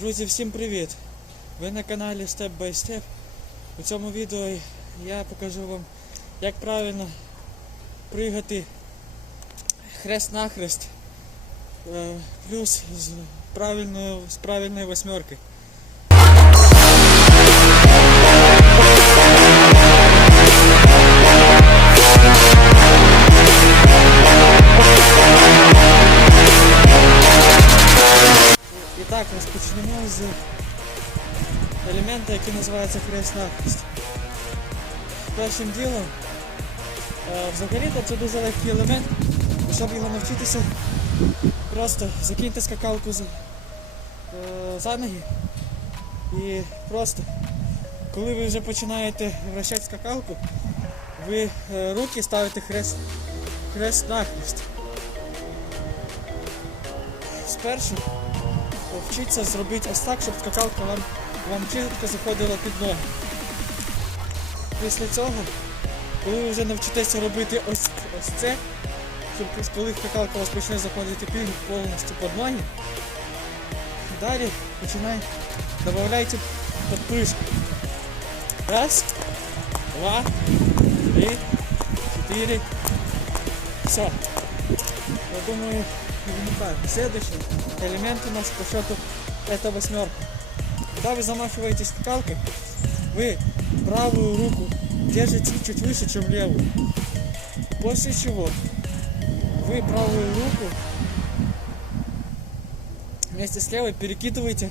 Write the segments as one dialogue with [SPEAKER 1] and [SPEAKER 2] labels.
[SPEAKER 1] Друзі, всім привіт! Ви на каналі Step by Step. У цьому відео я покажу вам, як правильно пригати хрест-нахрест е, плюс з правильної, з правильної восьмерки. Так, розпочнемо з елемента, який називається хрест-нахрест. Першим ділом, е, взагалі-то це дуже легкий елемент, щоб його навчитися, просто закиньте скакалку за, е, за ноги і просто, коли ви вже починаєте вращати скакалку, ви е, руки ставите хрест, хрест-нахрест. Спершу вчиться зробити ось так, щоб скакалка вам, вам чітко заходила під ноги. Після цього, коли ви вже навчитеся робити ось, ось це, щоб коли скакалка вас почне заходити під повністю під ноги, далі починай, додавайте подпрыжку. Раз, два, три, четыре. Все. Я думаю, элементарно. Следующий элемент у нас по счету это восьмерка. Когда вы замахиваетесь скакалкой, вы правую руку держите чуть выше, чем левую. После чего вы правую руку вместе с левой перекидываете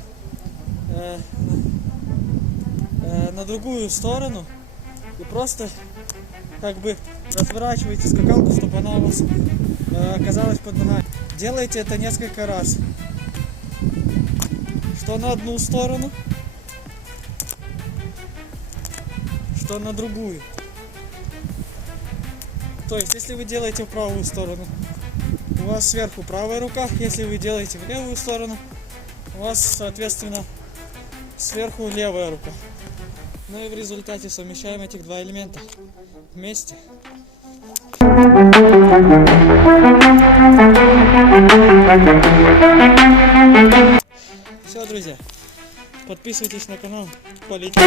[SPEAKER 1] э, э, на другую сторону и просто как бы разворачиваете скакалку, чтобы она у вас э, оказалась под ногами. Делайте это несколько раз. Что на одну сторону, что на другую. То есть, если вы делаете в правую сторону, у вас сверху правая рука, если вы делаете в левую сторону, у вас, соответственно, сверху левая рука. Ну и в результате совмещаем этих два элемента вместе. Все, друзья, подписывайтесь на канал, полетели.